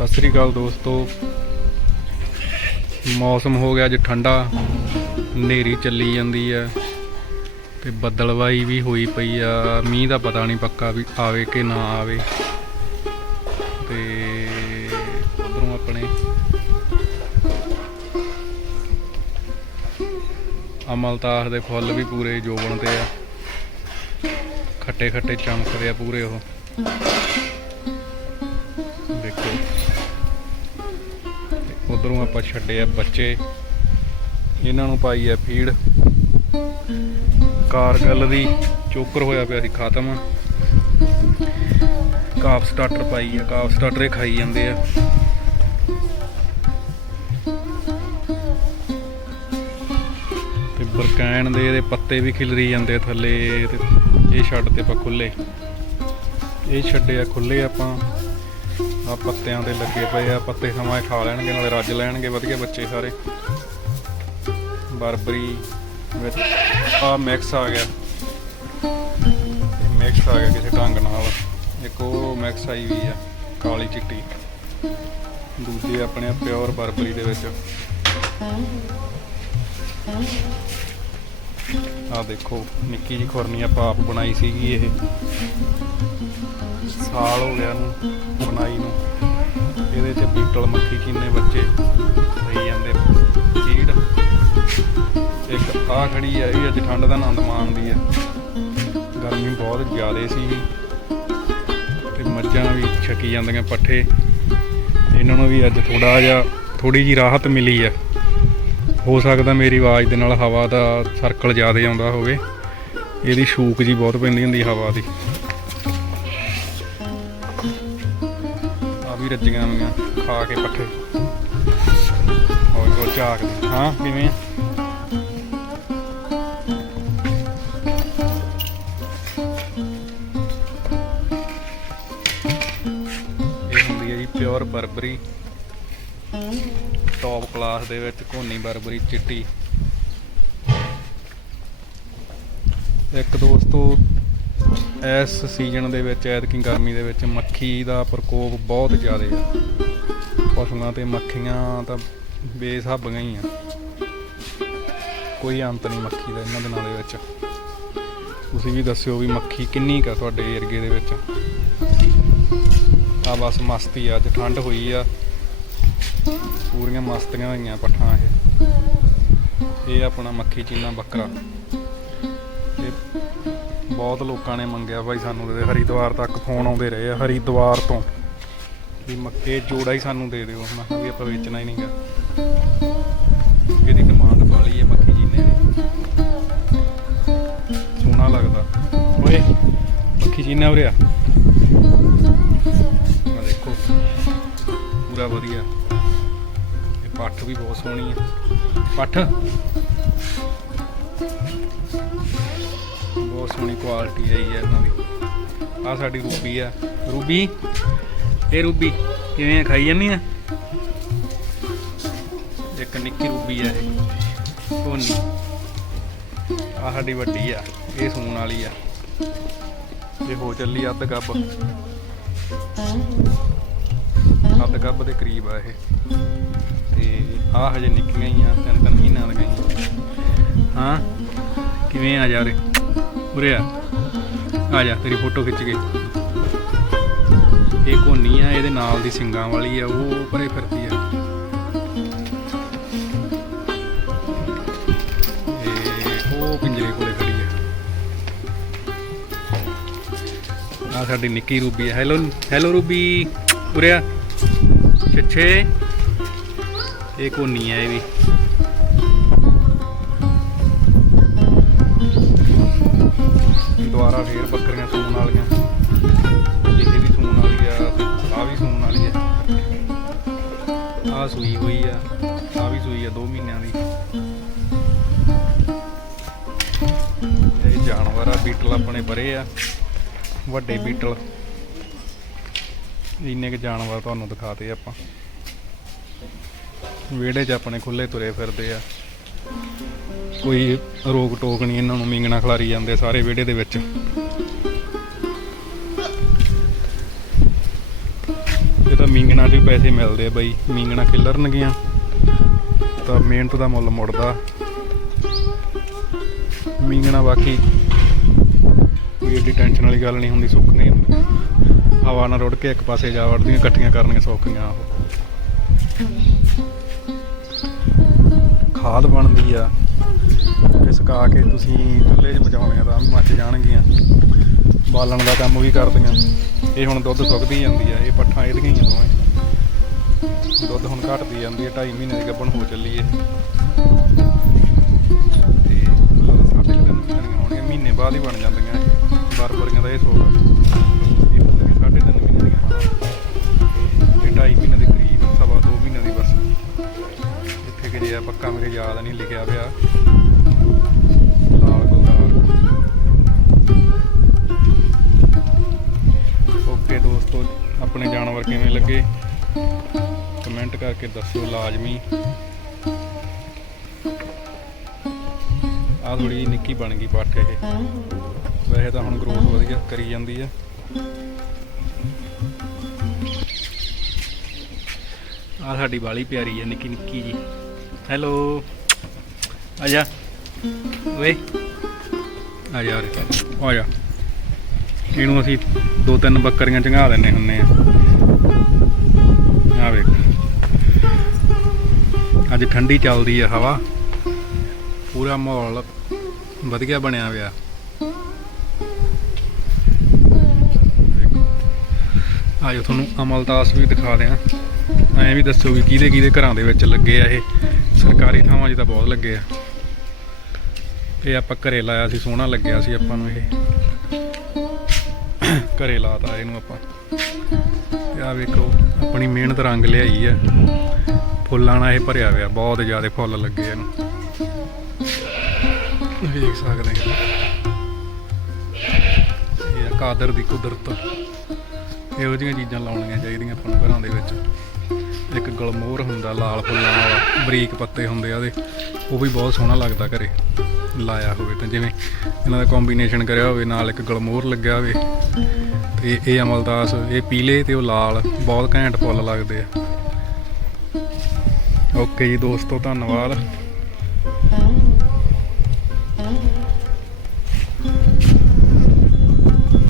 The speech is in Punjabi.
ਸਤਿ ਸ੍ਰੀ ਅਕਾਲ ਦੋਸਤੋ। ਮੌਸਮ ਹੋ ਗਿਆ ਅੱਜ ਠੰਡਾ, ਹਨੇਰੀ ਚੱਲੀ ਜਾਂਦੀ ਹੈ ਤੇ ਬੱਦਲਵਾਈ ਵੀ ਹੋਈ ਪਈ ਆ। ਮੀਂਹ ਦਾ ਪਤਾ ਨਹੀਂ ਪੱਕਾ ਵੀ ਆਵੇ ਕਿ ਨਾ ਆਵੇ। ਤੇ ਉਧਰੋਂ ਆਪਣੇ ਅਮਲਤਾਸ ਦੇ ਫੁੱਲ ਵੀ ਪੂਰੇ ਜੋਬਣ ਤੇ ਆ। ਖੱਟੇ ਖੱਟੇ ਚਮਕਦੇ ਆ ਪੂਰੇ ਉਹ। ਉਧਰੋਂ ਆਪਾਂ ਛੱਡੇ ਆ ਬੱਚੇ। ਇਹਨਾਂ ਨੂੰ ਪਾਈ ਆ ਫੀਡ। ਕਾਰਗਲ ਦੀ ਚੋਕਰ ਹੋਇਆ ਪਿਆ ਸੀ ਖਾਤਮ। ਕਾਫ ਸਟਾਰਟਰ ਪਾਈ ਆ, ਕਾਫ ਸਟਾਰਟਰ ਖਾਈ ਜਾਂਦੇ ਆ। ਤੇ ਬਰਕੈਨ ਦੇ ਇਹਦੇ ਪੱਤੇ ਵੀ ਖਿਲਰੀ ਜਾਂਦੇ ਆ ਥੱਲੇ ਤੇ ਇਹ ਛੱਡ ਤੇ ਆਪਾਂ ਖੁੱਲੇ। ਇਹ ਛੱਡੇ ਆ ਖੁੱਲੇ ਆਪਾਂ। ਆ, ਪੱਤਿਆਂ ਤੇ ਲੱਗੇ ਪਏ ਆ, ਪੱਤੇ ਸਮਾਂ ਖਾ ਲੈਣਗੇ, ਨਾਲੇ ਰੱਜ ਲੈਣਗੇ, ਵਧੀਆ ਬੱਚੇ ਸਾਰੇ। ਬਰਬਰੀ ਵਿੱਚ ਆ ਮਿਕਸ ਆ ਗਿਆ। ਮਿਕਸ ਆ ਗਿਆ ਕਿਸੇ ਢੰਗ ਨਾਲ। ਇੱਕ ਉਹ ਮਿਕਸ ਆਈ ਵੀ ਆ, ਕਾਲੀ ਚਿੱਟੀ। ਦੂਜੀ ਆਪਣੇ ਪਿਓਰ ਬਰਬਰੀ ਦੇ ਵਿੱਚ। ਆ ਦੇਖੋ, ਨਿੱਕੀ ਜੀ ਖੁਰਨੀ ਆਪਾਂ ਆਪ ਬਣਾਈ ਸੀਗੀ ਇਹ। ਸਾਲ ਹੋ ਗਿਆ ਨੂੰ ਬਣਾਈ ਨੂੰ। ਇਹਦੇ ਚ ਬੀਟਲ ਮੱਖੀ ਕਿੰਨੇ ਬੱਚੇ ਰਹੀ ਜਾਂਦੇ ਫੀਡ ਇੱਕ ਆ ਖੜੀ ਹੈ ਇਹ ਅੱਜ ਠੰਡ ਦਾ ਆਨੰਦ ਮਾਣਦੀ ਹੈ ਗਰਮੀ ਬਹੁਤ ਜ਼ਿਆਦਾ ਸੀ ਤੇ ਮੱਝਾਂ ਵੀ ਛਕੀ ਜਾਂਦੀਆਂ ਪੱਠੇ। ਇਹਨਾਂ ਨੂੰ ਵੀ ਅੱਜ ਥੋੜਾ ਜਿਹਾ ਥੋੜੀ ਜੀ ਰਾਹਤ ਮਿਲੀ ਹੈ ਹੋ ਸਕਦਾ ਮੇਰੀ ਆਵਾਜ਼ ਦੇ ਨਾਲ ਹਵਾ ਦਾ ਸਰਕਲ ਜ਼ਿਆਦਾ ਆਉਂਦਾ ਹੋਵੇ। ਇਹਦੀ ਛੂਕ ਜੀ ਬਹੁਤ ਪੈਂਦੀ ਹੁੰਦੀ ਹਵਾ ਦੀ। ਆ ਵੀ ਰੱਜੀਆਂ ਹੋਈਆਂ, ਖਾ ਕੇ ਪੱਠੇ। ਹੋਰ ਕੋ ਝਾਕ ਹਾਂ, ਕਿਵੇਂ ਆ? ਇਹ ਹੁੰਦੀ ਹੈ ਜੀ ਪਿਓਰ ਬਰਬਰੀ ਟੌਪ ਕਲਾਸ ਦੇ ਵਿੱਚ ਕੋਨੀ ਬਰਬਰੀ, ਚਿੱਟੀ। ਇੱਕ ਦੋਸਤੋ, ਇਸ ਸੀਜ਼ਨ ਦੇ ਵਿੱਚ, ਐਤਕੀ ਗਰਮੀ ਦੇ ਵਿੱਚ ਮੱਖੀ ਦਾ ਪ੍ਰਕੋਪ ਬਹੁਤ ਜ਼ਿਆਦਾ ਹੈ ਪਸ਼ੂਆਂ ਤੇ ਮੱਖੀਆਂ ਤਾਂ ਬੇਸਹਾਬੀਆਂ ਹੀ ਆ। ਕੋਈ ਅੰਤ ਨਹੀਂ ਮੱਖੀ ਦਾ ਇਹਨਾਂ ਦਿਨਾਂ ਦੇ ਵਿੱਚ। ਤੁਸੀਂ ਵੀ ਦੱਸਿਓ ਵੀ ਮੱਖੀ ਕਿੰਨੀ ਕਾ ਤੁਹਾਡੇ ਏਰੀਏ ਦੇ ਵਿੱਚ। ਆ ਬਸ ਮਸਤੀ ਆ, ਅੱਜ ਠੰਡ ਹੋਈ ਆ। ਪੂਰੀਆਂ ਮਸਤੀਆਂ ਹੋਈਆਂ ਪੱਠਾਂ ਇਹ। ਇਹ ਆਪਣਾ ਮੱਖੀ ਚੀਨਾ ਬੱਕਰਾ। ਇਹ ਬਹੁਤ ਲੋਕਾਂ ਨੇ ਮੰਗਿਆ ਭਾਈ ਸਾਨੂੰ ਦੇ ਹਰੀਦਵਾਰ ਤੱਕ ਫੋਨ ਆਉਂਦੇ ਰਹੇ ਆ, ਹਰੀਦਵਾਰ ਤੋਂ। ਵੀ ਮੱਕੇ ਜੋੜਾ ਹੀ ਸਾਨੂੰ ਦੇ ਦਿਓ। ਮੈਂ ਕਿਹਾ ਵੀ ਆਪਾਂ ਵੇਚਣਾ ਹੀ ਨਹੀਂਗਾ। ਇਹਦੀ ਡਿਮਾਂਡ ਵਾਲੀ ਹੈ ਮੱਖੀ ਜੀਨੇ ਦੀ। ਸੋਹਣਾ ਲੱਗਦਾ। ਓਏ, ਮੱਖੀ ਜੀਨਾ ਉਰੇ ਆ। ਦੇਖੋ। ਪੂਰਾ ਵਧੀਆ। ਪੱਠ ਵੀ ਬਹੁਤ ਸੋਹਣੀ ਹੈ ਪੱਠ। ਬਹੁਤ ਸੋਹਣੀ ਕੁਆਲਿਟੀ ਆਈ ਹੈ ਇਹਨਾਂ ਦੀ। ਆ ਸਾਡੀ ਰੂਬੀ ਆ। ਰੂਬੀ, ਇਹ ਰੂਬੀ ਕਿਵੇਂ ਖਾਈ ਜਾਂਦੀ ਆ? ਇੱਕ ਨਿੱਕੀ ਰੂਬੀ ਆ ਇਹ। ਕੋਨੀ ਆ ਸਾਡੀ ਵੱਡੀ ਆ। ਇਹ ਸੂਣ ਵਾਲੀ ਆ। ਇਹ ਹੋ ਚੱਲੀ ਅੱਧ ਗੱਬ ਅੱਧ ਗੱਬ ਦੇ ਕਰੀਬ ਆ ਇਹ। ਤੇ ਆ ਹਜੇ ਨਿੱਕੀਆਂ ਹੀ ਆ, ਤਿੰਨ ਤਿੰਨ ਮਹੀਨਿਆਂ ਦੀਆਂ ਹਾਂ, ਕਿਵੇਂ ਆ ਜਾ ਰੇ ਉਰੇ ਆ। ਆ ਜਾ, ਤੇਰੀ ਫੋਟੋ ਖਿੱਚ ਕੇ। ਇਹ ਕੋਨੀ ਆ, ਇਹਦੇ ਨਾਲ ਦੀ ਸਿੰਗਾਂ ਵਾਲੀ ਆ, ਉਹ ਪਰੇ ਫਿਰਦੀ ਆ। ਉਹ ਪਿੰਜਰੇ ਕੋਲੇ ਖੜੀ ਆ। ਆ ਸਾਡੀ ਨਿੱਕੀ ਰੂਬੀ ਆ। ਹੈਲੋ ਹੈਲੋ ਰੂਬੀ, ਉਰੇ ਆ। ਛੱਛੇ ਇਹ ਕੋਨੀ ਹੈ ਇਹ ਵੀ। ਦੁਬਾਰਾ ਫੇਰ ਬੱਕਰੀਆਂ ਸੂਣ ਵਾਲੀਆਂ। ਇਹ ਵੀ ਸੂਣ ਵਾਲੀ ਆ ਆ ਵੀ ਸੂਣ ਵਾਲੀ ਆ। ਆ ਸੂਈ ਹੋਈ ਆ ਆ ਵੀ ਸੂਈ ਆ 2 ਮਹੀਨਿਆਂ ਦੀ। ਇਹ ਜਾਨਵਰ ਆ, ਬੀਟਲ ਆਪਣੇ ਬਰੇ ਆ, ਵੱਡੇ ਬੀਟਲ। ਇੰਨੇ ਕੁ ਜਾਨਵਰ ਤੁਹਾਨੂੰ ਦਿਖਾਤੇ ਆਪਾਂ। ਵਿਹੜੇ 'ਚ ਆਪਣੇ ਖੁੱਲੇ ਤੁਰੇ ਫਿਰਦੇ ਆ। ਕੋਈ ਰੋਕ ਟੋਕ ਨਹੀਂ ਇਹਨਾਂ ਨੂੰ ਮੀਂਗਣਾ ਖਿਲਾਰੀ ਜਾਂਦੇ ਸਾਰੇ ਵਿਹੜੇ ਦੇ ਵਿੱਚ। ਇਹ ਤਾਂ ਮੀਂਗਣਾ 'ਚ ਵੀ ਪੈਸੇ ਮਿਲਦੇ ਆ ਬਈ, ਮੀਂਗਣਾ ਖਿਲਰਨਗੀਆਂ। ਤਾਂ ਮਿਹਨਤ ਦਾ ਮੁੱਲ ਮੁੜਦਾ। ਮੀਂਗਣਾ ਬਾਕੀ ਕੋਈ ਏਡੀ ਟੈਨਸ਼ਨ ਵਾਲੀ ਗੱਲ ਨਹੀਂ ਹੁੰਦੀ, ਸੁੱਖ ਨਹੀਂ ਹੁੰਦੀ। ਹਵਾ ਨਾਲ ਰੁੜ ਕੇ ਇੱਕ ਪਾਸੇ ਜਾ ਵੜਦੀਆਂ, ਇਕੱਠੀਆਂ ਕਰਨੀਆਂ ਸੌਖੀਆਂ ਉਹ। ਖਾਦ ਬਣਦੀ ਆ। ਕਿ ਸੁਕਾ ਕੇ ਤੁਸੀਂ ਚੁੱਲ੍ਹੇ 'ਚ ਮਚਾਉਣੇ ਆ ਤਾਂ ਵੀ ਮੱਚ ਜਾਣਗੀਆਂ। ਬਾਲਣ ਦਾ ਕੰਮ ਵੀ ਕਰਦੀਆਂ। ਇਹ ਹੁਣ ਦੁੱਧ ਸੁੱਕਦੀ ਜਾਂਦੀ ਆ। ਇਹ ਪੱਠਾਂ ਇਹਦੀਆਂ ਹੀ ਆ ਦੋਵੇਂ। ਦੁੱਧ ਹੁਣ ਘਟਦੀ ਜਾਂਦੀ ਹੈ 2.5 ਮਹੀਨੇ ਦੀ ਗੱਭਣ ਹੋ ਚੱਲੀ ਇਹ ਤੇ ਸਾਡੇ ਕੁ ਤਿੰਨ ਮਹੀਨੇ ਹੋਣਗੀਆਂ ਮਹੀਨੇ ਬਾਅਦ ਹੀ ਬਣ ਜਾਂਦੀਆਂ ਬਾਰ ਬਾਰੀਆਂ ਦਾ ਇਹ ਸੋਗ ਪੱਕਾ ਮੇਰੇ ਯਾਦ ਨਹੀਂ ਲਿਖਿਆ ਪਿਆ। ਲਾਲ ਗੁਲਦਾਰ। ਓਕੇ ਦੋਸਤੋ, ਆਪਣੇ ਜਾਨਵਰ ਕਿਵੇਂ ਲੱਗੇ? ਕਮੈਂਟ ਕਰਕੇ ਦੱਸਿਓ ਲਾਜ਼ਮੀ। ਆ ਥੋੜੀ ਨਿੱਕੀ ਬਣ ਗਈ ਪੱਠ ਇਹ। ਵੈਸੇ ਤਾਂ ਹੁਣ ਗਰੋਥ ਵਧੀਆ ਕਰੀ ਜਾਂਦੀ ਆ। ਆ ਸਾਡੀ ਬਾਲੀ ਪਿਆਰੀ ਹੈ ਨਿੱਕੀ ਨਿੱਕੀ ਜੀ। ਹੈਲੋ ਆ ਜਾ ਓਏ ਆ ਜਾ ਰੇ ਆ ਜਾ ਇਹਨੂੰ ਅਸੀਂ ਦੋ ਤਿੰਨ ਬੱਕਰੀਆਂ ਚੰਗਾ ਦਿੰਨੇ ਹੁੰਨੇ ਆ। ਆ ਵੇਖ। ਅੱਜ ਠੰਡੀ ਚੱਲਦੀ ਆ ਹਵਾ। ਪੂਰਾ ਮਾਹੌਲ ਵਧੀਆ ਬਣਿਆ ਹੋਇਆ। ਆਜੋ ਤੁਹਾਨੂੰ ਅਮਲਦਾਸ ਵੀ ਦਿਖਾ ਦਿਆਂ। ਐਂ ਵੀ ਦੱਸੋ ਵੀ ਕਿਹਦੇ ਕਿਹਦੇ ਘਰਾਂ ਦੇ ਵਿੱਚ ਲੱਗੇ ਆ ਇਹ। ਸਰਕਾਰੀ ਥਾਵਾਂ 'ਚ ਤਾਂ ਬਹੁਤ ਲੱਗੇ ਆ। ਇਹ ਆਪਾਂ ਘਰੇ ਲਾਇਆ ਸੀ, ਸੋਹਣਾ ਲੱਗਿਆ ਸੀ ਆਪਾਂ ਨੂੰ ਇਹ। ਘਰੇ ਲਾਤਾ ਇਹਨੂੰ ਆਪਾਂ। ਤੇ ਆ ਵੇਖੋ, ਆਪਣੀ ਮਿਹਨਤ ਰੰਗ ਲਿਆਈ ਆ। ਫੁੱਲਾਂ ਨਾਲ ਇਹ ਭਰਿਆ ਹੋਇਆ, ਬਹੁਤ ਜ਼ਿਆਦਾ ਫੁੱਲ ਲੱਗੇ ਇਹਨੂੰ। ਵੇਖ ਸਕਦੇ ਆ ਇਹ ਕਾਦਰ ਦੀ ਕੁਦਰਤ। ਇਹੋ ਜਿਹੀਆਂ ਚੀਜ਼ਾਂ ਲਾਉਣੀਆਂ ਚਾਹੀਦੀਆਂ ਆਪਾਂ ਨੂੰ ਘਰਾਂ ਦੇ ਵਿੱਚ। ਇੱਕ ਗਲਮੋਹਰ ਹੁੰਦਾ, ਲਾਲ ਫੁੱਲਾਂ ਵਾਲਾ, ਬਰੀਕ ਪੱਤੇ ਹੁੰਦੇ ਆ ਉਹਦੇ। ਉਹ ਵੀ ਬਹੁਤ ਸੋਹਣਾ ਲੱਗਦਾ ਘਰੇ, ਲਾਇਆ ਹੋਵੇ ਤਾਂ। ਜਿਵੇਂ ਇਹਨਾਂ ਦਾ ਕੰਬੀਨੇਸ਼ਨ ਕਰਿਆ ਹੋਵੇ, ਨਾਲ ਇੱਕ ਗਲਮੋਰ ਲੱਗਿਆ ਹੋਵੇ, ਤੇ ਇਹ ਅਮਲਦਾਸ, ਇਹ ਪੀਲੇ ਤੇ ਉਹ ਲਾਲ, ਬਹੁਤ ਘੈਂਟ ਫੁੱਲ ਲੱਗਦੇ ਆ। ਓਕੇ ਜੀ ਦੋਸਤੋ, ਧੰਨਵਾਦ।